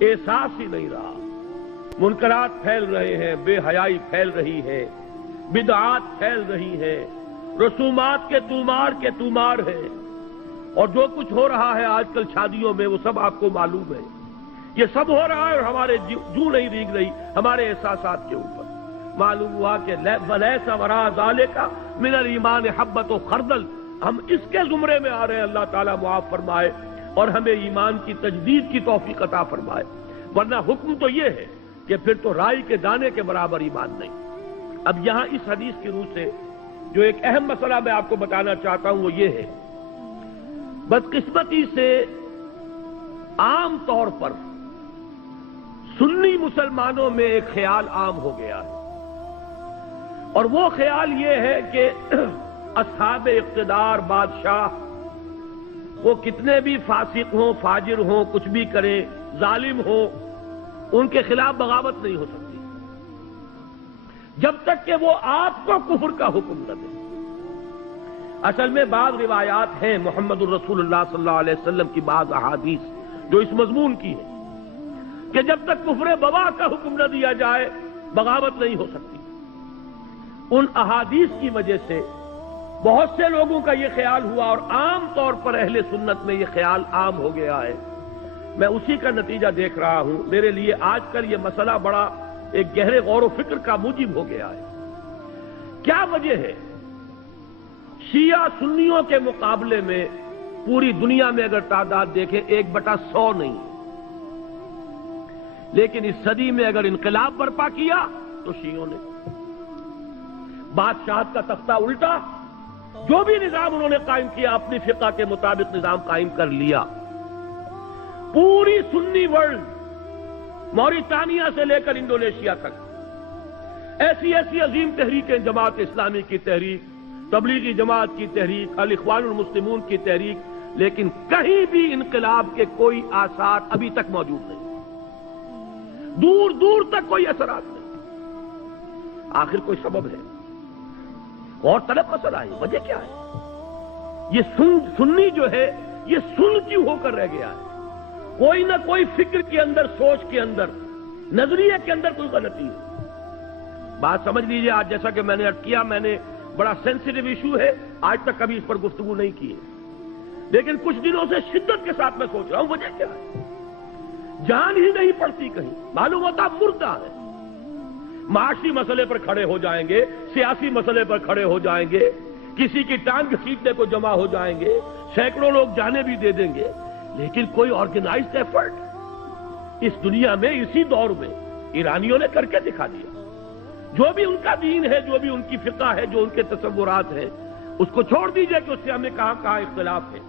احساس ہی نہیں رہا. منکرات پھیل رہے ہیں، بے حیائی پھیل رہی ہے، بدعات پھیل رہی ہیں، رسومات کے تومار ہے، اور جو کچھ ہو رہا ہے آج کل شادیوں میں وہ سب آپ کو معلوم ہے. یہ سب ہو رہا ہے اور ہمارے جو نہیں ریگ رہی ہمارے احساسات کے اوپر. معلوم ہوا کہ وَلَيْسَ وَرَاءَ ذَلِكَ مِنَ الْإِيمَانِ حَبَّةُ خَرْدَلٍ. ہم اس کے زمرے میں آ رہے ہیں. اللہ تعالیٰ معاف فرمائے اور ہمیں ایمان کی تجدید کی توفیق عطا فرمائے. ورنہ حکم تو یہ ہے کہ پھر تو رائی کے دانے کے برابر ایمان نہیں. اب یہاں اس حدیث کی روح سے جو ایک اہم مسئلہ میں آپ کو بتانا چاہتا ہوں وہ یہ ہے، بدقسمتی سے عام طور پر سنی مسلمانوں میں ایک خیال عام ہو گیا ہے، اور وہ خیال یہ ہے کہ اصحاب اقتدار بادشاہ وہ کتنے بھی فاسق ہوں، فاجر ہوں، کچھ بھی کریں، ظالم ہوں، ان کے خلاف بغاوت نہیں ہو سکتی جب تک کہ وہ آپ کو کفر کا حکم نہ دے. اصل میں بعض روایات ہیں محمد الرسول اللہ صلی اللہ علیہ وسلم کی، بعض احادیث جو اس مضمون کی ہے کہ جب تک کفر بواح کا حکم نہ دیا جائے بغاوت نہیں ہو سکتی. ان احادیث کی وجہ سے بہت سے لوگوں کا یہ خیال ہوا، اور عام طور پر اہل سنت میں یہ خیال عام ہو گیا ہے. میں اسی کا نتیجہ دیکھ رہا ہوں. میرے لیے آج کل یہ مسئلہ بڑا ایک گہرے غور و فکر کا موجب ہو گیا ہے. کیا وجہ ہے؟ شیعہ سنیوں کے مقابلے میں پوری دنیا میں اگر تعداد دیکھیں 1/100 نہیں، لیکن اس صدی میں اگر انقلاب برپا کیا تو شیعوں نے. بادشاہت کا تختہ الٹا، جو بھی نظام انہوں نے قائم کیا اپنی فقہ کے مطابق نظام قائم کر لیا. پوری سنی ورلڈ، موریتانیہ سے لے کر انڈونیشیا تک ایسی ایسی عظیم تحریکیں، جماعت اسلامی کی تحریک، تبلیغی جماعت کی تحریک، الاخوان المسلمون کی تحریک، لیکن کہیں بھی انقلاب کے کوئی آثار ابھی تک موجود نہیں، دور دور تک کوئی اثرات نہیں. آخر کوئی سبب ہے؟ اور طلب مسئلہ ہے. وجہ کیا ہے؟ یہ سنی جو ہے یہ سن کیوں ہو کر رہ گیا ہے؟ کوئی نہ کوئی فکر کے اندر، سوچ کے اندر، نظریے کے اندر کوئی غلطی ہے. بات سمجھ لیجئے. آج جیسا کہ میں نے عرض کیا، میں نے بڑا سینسیٹیو ایشو ہے، آج تک کبھی اس پر گفتگو نہیں کی ہے، لیکن کچھ دنوں سے شدت کے ساتھ میں سوچ رہا ہوں وجہ کیا ہے. جان ہی نہیں پڑتی کہیں، معلوم ہوتا مردہ ہے. معاشی مسئلے پر کھڑے ہو جائیں گے، سیاسی مسئلے پر کھڑے ہو جائیں گے، کسی کی ٹانگ کھینچنے کو جمع ہو جائیں گے، سینکڑوں لوگ جانے بھی دے دیں گے، لیکن کوئی آرگنائزڈ ایفرٹ اس دنیا میں، اسی دور میں ایرانیوں نے کر کے دکھا دیا. جو بھی ان کا دین ہے، جو بھی ان کی فقہ ہے، جو ان کے تصورات ہیں، اس کو چھوڑ دیجئے کہ اس سے ہمیں کہاں کہاں اختلاف ہے،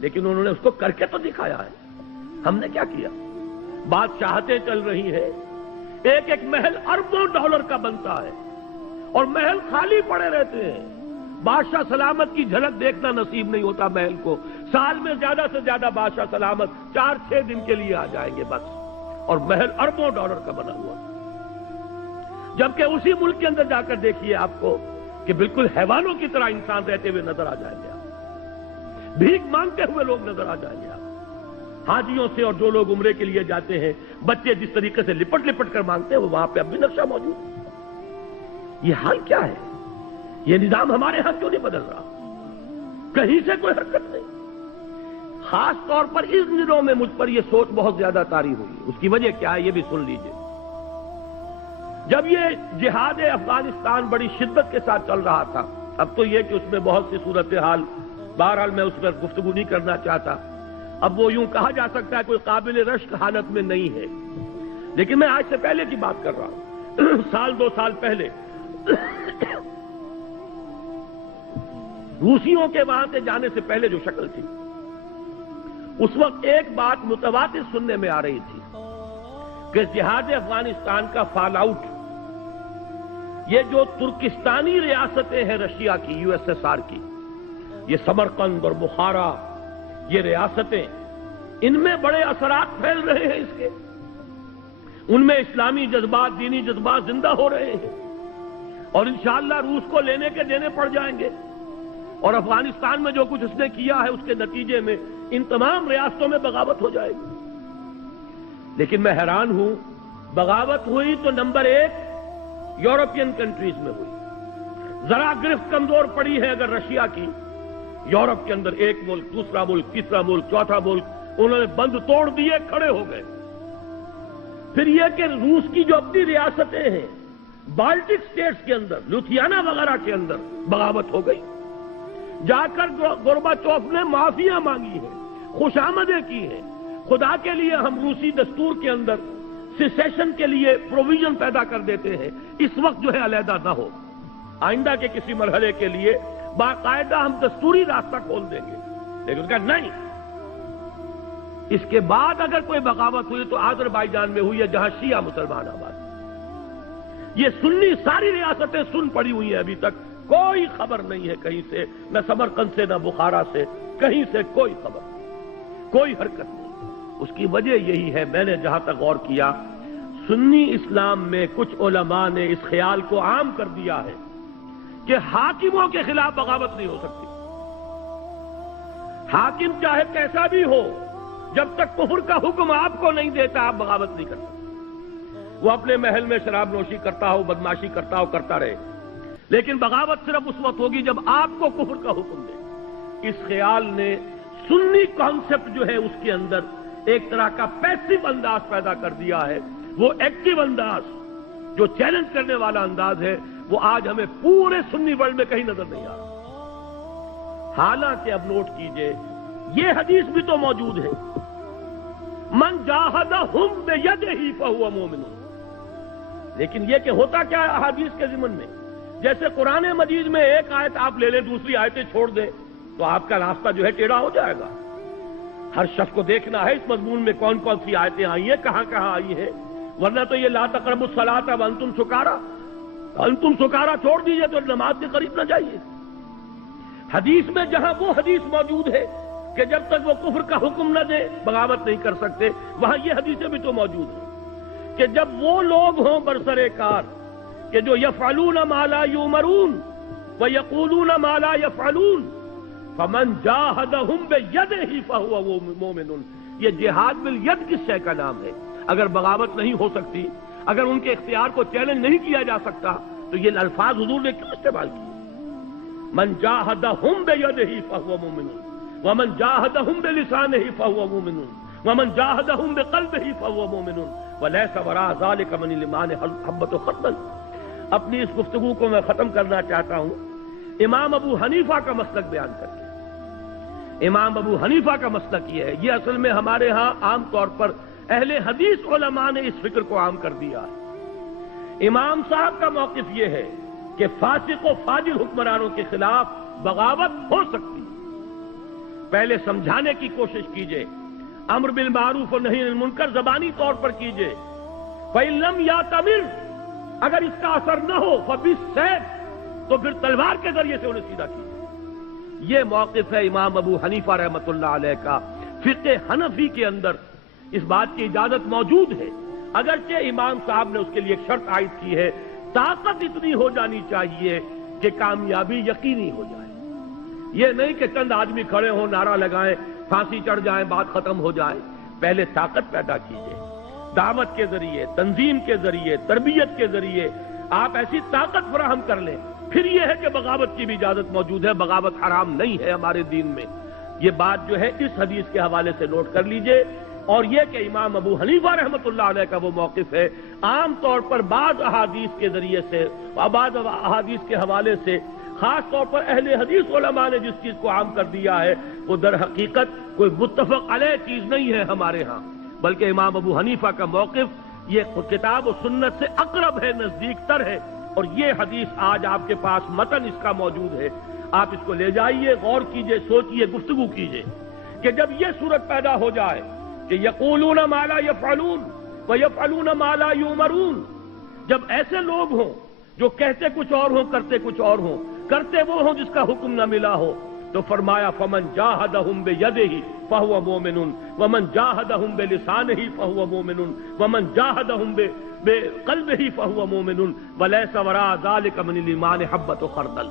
لیکن انہوں نے اس کو کر کے تو دکھایا ہے. ہم نے کیا کیا؟ بادشاہتیں چل رہی ہیں، ایک ایک محل اربوں ڈالر کا بنتا ہے اور محل خالی پڑے رہتے ہیں. بادشاہ سلامت کی جھلک دیکھنا نصیب نہیں ہوتا محل کو. سال میں زیادہ سے زیادہ بادشاہ سلامت 4-6 دن کے لیے آ جائیں گے بس، اور محل اربوں ڈالر کا بنا ہوا. جبکہ اسی ملک کے اندر جا کر دیکھیے آپ کو کہ بالکل حیوانوں کی طرح انسان رہتے ہوئے نظر آ جائیں گے. آپ بھیک مانگتے ہوئے لوگ نظر آ جائیں گے. آپ حاجیوں سے، اور جو لوگ عمرے کے لیے جاتے ہیں، بچے جس طریقے سے لپٹ لپٹ کر مانگتے ہیں، وہ وہاں پہ اب بھی نقشہ موجود ہے. یہ حال کیا ہے؟ یہ نظام ہمارے ہاں کیوں نہیں بدل رہا؟ کہیں سے کوئی حرکت نہیں. خاص طور پر اس دنوں میں مجھ پر یہ سوچ بہت زیادہ طاری ہوئی. اس کی وجہ کیا ہے یہ بھی سن لیجئے. جب یہ جہاد افغانستان بڑی شدت کے ساتھ چل رہا تھا، اب تو یہ کہ اس میں بہت سی صورتحال، بہرحال میں اس پر گفتگو نہیں کرنا چاہتا. اب وہ یوں کہا جا سکتا ہے کوئی قابل رشک حالت میں نہیں ہے، لیکن میں آج سے پہلے کی بات کر رہا ہوں. سال 2 سال پہلے روسیوں کے وہاں سے جانے سے پہلے جو شکل تھی، اس وقت ایک بات متواتر سننے میں آ رہی تھی کہ جہاد افغانستان کا فال آؤٹ، یہ جو ترکستانی ریاستیں ہیں رشیا کی، USSR کی، یہ سمرقند اور بخارا، یہ ریاستیں، ان میں بڑے اثرات پھیل رہے ہیں اس کے. ان میں اسلامی جذبات، دینی جذبات زندہ ہو رہے ہیں، اور انشاءاللہ روس کو لینے کے دینے پڑ جائیں گے. اور افغانستان میں جو کچھ اس نے کیا ہے اس کے نتیجے میں ان تمام ریاستوں میں بغاوت ہو جائے گی. لیکن میں حیران ہوں، بغاوت ہوئی تو نمبر 1 یورپین کنٹریز میں ہوئی، ذرا گرفت کمزور پڑی ہے اگر رشیا کی، یورپ کے اندر ایک ملک، دوسرا ملک، تیسرا ملک، چوتھا ملک، انہوں نے بند توڑ دیے، کھڑے ہو گئے۔ پھر یہ کہ روس کی جو اپنی ریاستیں ہیں، بالٹک سٹیٹس کے اندر، لوتھیانا وغیرہ کے اندر بغاوت ہو گئی، جا کر گورباچوف نے معافیاں مانگی ہیں، خوشامدیں کی ہیں، خدا کے لیے ہم روسی دستور کے اندر سیسیشن کے لیے پروویژن پیدا کر دیتے ہیں، اس وقت جو ہے علیحدہ نہ ہو، آئندہ کے کسی مرحلے کے لیے باقاعدہ ہم دستوری راستہ کھول دیں گے، لیکن اس کا نہیں۔ اس کے بعد اگر کوئی بغاوت ہوئی تو آذربائیجان میں ہوئی ہے، جہاں شیعہ مسلمان آباد، یہ سنی ساری ریاستیں سن پڑی ہوئی ہیں، ابھی تک کوئی خبر نہیں ہے کہیں سے، نہ سمرقند سے، نہ بخارا سے، کہیں سے کوئی خبر نہیں، کوئی حرکت نہیں۔ اس کی وجہ یہی ہے، میں نے جہاں تک غور کیا، سنی اسلام میں کچھ علماء نے اس خیال کو عام کر دیا ہے کہ حاکموں کے خلاف بغاوت نہیں ہو سکتی، حاکم چاہے کیسا بھی ہو، جب تک کفر کا حکم آپ کو نہیں دیتا آپ بغاوت نہیں کر سکتے، وہ اپنے محل میں شراب نوشی کرتا ہو، بدماشی کرتا ہو، کرتا رہے، لیکن بغاوت صرف اس وقت ہوگی جب آپ کو کفر کا حکم دے۔ اس خیال نے سنی کانسیپٹ جو ہے اس کے اندر ایک طرح کا پیسو انداز پیدا کر دیا ہے، وہ ایکٹیو انداز جو چیلنج کرنے والا انداز ہے وہ آج ہمیں پورے سنی ورلڈ میں کہیں نظر نہیں آ رہا۔ حالانکہ اب نوٹ کیجئے، یہ حدیث بھی تو موجود ہے، من جاہدہم بیدہ فہو مومن، لیکن یہ کہ ہوتا کیا ہے احادیث کے ضمن میں، جیسے قرآن مجید میں ایک آیت آپ لے لیں، دوسری آیتیں چھوڑ دیں تو آپ کا راستہ جو ہے ٹیڑھا ہو جائے گا۔ ہر شخص کو دیکھنا ہے اس مضمون میں کون کون سی آیتیں آئی ہیں، کہاں کہاں آئی ہیں، ورنہ تو یہ لا تقربوا الصلاۃ وانتم سکارا، انتم سکارا چھوڑ دیجئے تو نماز کے قریب نہ جائیے۔ حدیث میں جہاں وہ حدیث موجود ہے کہ جب تک وہ کفر کا حکم نہ دے بغاوت نہیں کر سکتے، وہاں یہ حدیثیں بھی تو موجود ہیں کہ جب وہ لوگ ہوں برسر کار کہ جو یفعلون ما لا یؤمرون ویقولون ما لا یفعلون فمن جاہدہم بیدہ فہو مومن، یہ جہاد بالید کس شے کا نام ہے؟ اگر بغاوت نہیں ہو سکتی، اگر ان کے اختیار کو چیلنج نہیں کیا جا سکتا تو یہ الفاظ حضور نے کیوں استعمال کیے؟ من جاہدہم بیدہ فہو مومن ومن جاہدہم بلسانہ فہو مومن ومن جاہدہم بقلبہ فہو مومن ولیس وراء ذلک من الایمان حبۃ خردل۔ اپنی اس گفتگو کو میں ختم کرنا چاہتا ہوں امام ابو حنیفہ کا مسلک بیان کر کے۔ امام ابو حنیفہ کا مسلک یہ ہے، یہ اصل میں ہمارے ہاں عام طور پر اہل حدیث علماء نے اس فکر کو عام کر دیا ہے۔ امام صاحب کا موقف یہ ہے کہ فاسق و فاجر حکمرانوں کے خلاف بغاوت ہو سکتی ہے، پہلے سمجھانے کی کوشش کیجئے، امر بالمعروف و نہی عن المنکر زبانی طور پر کیجئے، فَإِن لَمْ يَأْتَمِرْ، اگر اس کا اثر نہ ہو فَبِالسَّيْفِ، تو پھر تلوار کے ذریعے سے انہیں سیدھا کیجئے۔ یہ موقف ہے امام ابو حنیفہ رحمۃ اللہ علیہ کا۔ فقہ حنفی کے اندر اس بات کی اجازت موجود ہے، اگرچہ امام صاحب نے اس کے لیے ایک شرط عائد کی ہے، طاقت اتنی ہو جانی چاہیے کہ کامیابی یقینی ہو جائے، یہ نہیں کہ چند آدمی کھڑے ہوں، نعرہ لگائیں، پھانسی چڑھ جائیں، بات ختم ہو جائے۔ پہلے طاقت پیدا کیجیے، دعوت کے ذریعے، تنظیم کے ذریعے، تربیت کے ذریعے آپ ایسی طاقت فراہم کر لیں، پھر یہ ہے کہ بغاوت کی بھی اجازت موجود ہے، بغاوت حرام نہیں ہے ہمارے دین میں۔ یہ بات جو ہے اس حدیث کے حوالے سے نوٹ کر لیجئے، اور یہ کہ امام ابو حنیفہ رحمۃ اللہ علیہ کا وہ موقف ہے، عام طور پر بعض احادیث کے ذریعے سے، بعض احادیث کے حوالے سے، خاص طور پر اہل حدیث علماء نے جس چیز کو عام کر دیا ہے وہ در حقیقت کوئی متفق علیہ چیز نہیں ہے ہمارے ہاں، بلکہ امام ابو حنیفہ کا موقف یہ کتاب و سنت سے اقرب ہے، نزدیک تر ہے، اور یہ حدیث آج آپ کے پاس متن اس کا موجود ہے، آپ اس کو لے جائیے، غور کیجئے، سوچئے، گفتگو کیجئے کہ جب یہ صورت پیدا ہو جائے کہ یقولون ما لا یفعلون ویفعلون ما لا یؤمرون، جب ایسے لوگ ہوں جو کہتے کچھ اور ہوں، کرتے کچھ اور ہوں، کرتے وہ ہوں جس کا حکم نہ ملا ہو، تو فرمایا فمن جاہدہم بیدہ فہو مومن ومن جاہدہم بلسانہ فہو مومن ومن جاہدہم بقلبہ فہو مومن ولیس وراء ذلک من الایمان حبۃ خردل۔